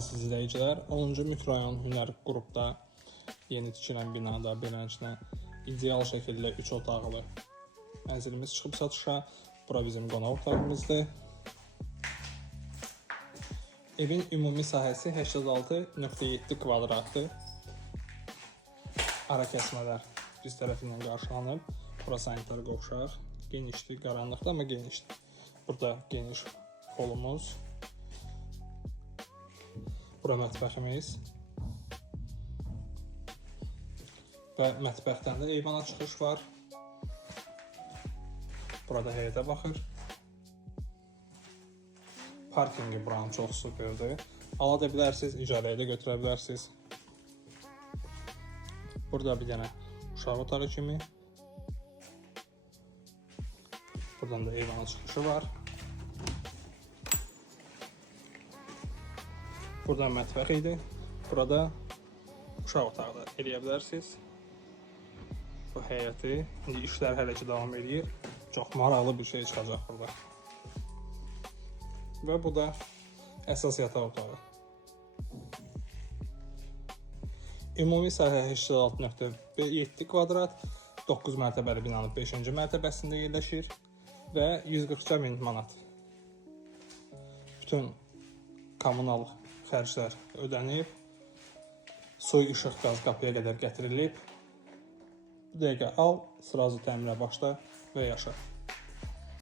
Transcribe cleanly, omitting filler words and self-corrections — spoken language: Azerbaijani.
əziz izləyicilər, 10-cu mikrorayon hünər qrupda yeni tikilən binada beləncə ideal şəkildə 3 otaqlı mənzilimiz çıxıb satışa. Bura bizim qonaq otağımızdır. Evin ümumi sahəsi 86.7 kvadratdır. Ara kəsmələr biz tərəfindən qarşılanıb. Bura sanitar qovşaq. Genişdir, qaranlıqda amma genişdir. Burada geniş holumuz. Bura mətbəximiz. Və mətbəxdən də eyvana çıxış var. Burada həyətə baxır. Parkingi buranın çox superdir. Ala da bilərsiniz, icarəyə də götürə bilərsiniz. Burada bir dənə uşaq otağı kimi. Buradan da eyvana çıxışı var. Buradan mətbəx idi. Burada uşaq otağı da eləyə bilərsiniz. Bu həyəti. İndi işlər hələ ki davam edir. Çox maraqlı bir şey çıxacaq burada. Və bu da əsas yataq otağı. Ümumi sahə 86.7 kvadrat, 9 mərtəbəli binanın 5-ci mərtəbəsində yerləşir və 140.000 manat. Bütün kommunal xərclər ödənib, su, işıq, qaz qapıya qədər gətirilib. Bu dəqiqə al, sırazı təmirə başla və yaşa.